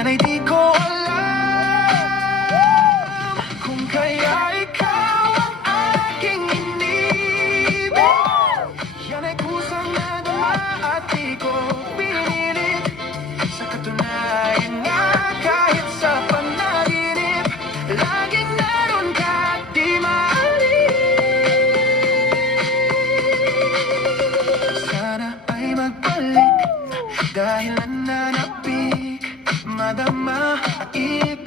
yan ay di ko alam. Kung kaya ikaw ang aking inibig, yan ay kusang nadama at di ko pinilit. Sa katunayan nga, kahit sa panaginip, laging naroon ka at di maalis. Sana ay magbalik dahil nananapik, madama at ip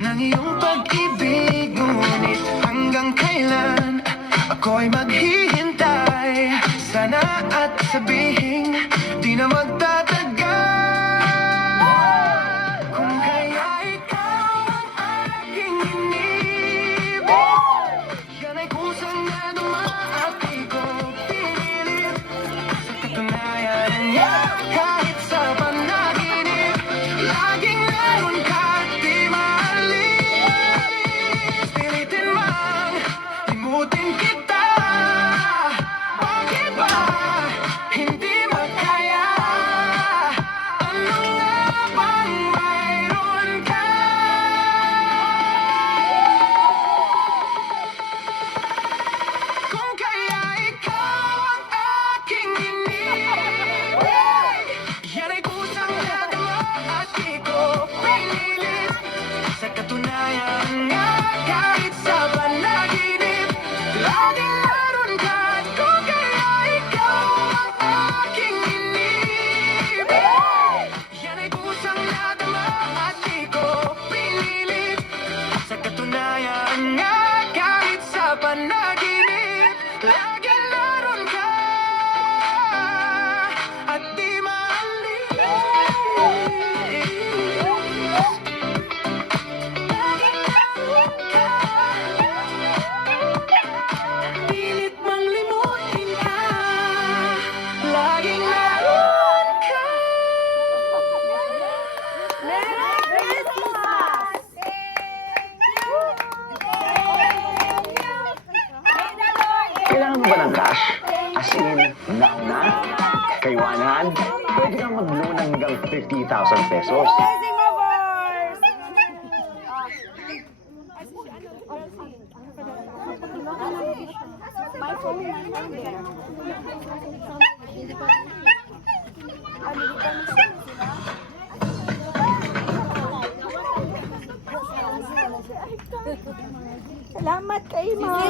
ng iyong pag-ibig. Ngunit hanggang kailan ako'y maghihintay? Sana at sabihin di na magtatagal. Kung kaya ikaw ang aking inibig, yan ay kusang nadama at di ko pinilit. Sa katunayan nga, kahit sa panaginip, laging naroon ka at di maalis. Pilitin mang limutin kita, bakit ba hindi makaya? Ano nga bang mayroon ka? Kung kaya ikaw ang aking inibig, yan ay kusang nadama at di ko pinilit. Sa katunayan nga, kahit sa panaginip, laging naroon ka. Kung kaya ikaw ang aking inibig, yan ay kusang nadama at di ko pinilit. Sa katunayan nga, kahit sa panaginip, laging naroon ka at di maalis. Laging naroon ka, pilit mang limutin ka, laging naroon ka. Kailangan mo ba ng cash? As in, now na? Kaywanan? Pwede kang mag-loan hanggang 50,000 pesos. Blessing mo, boys! My phone. Salamat kay Ma.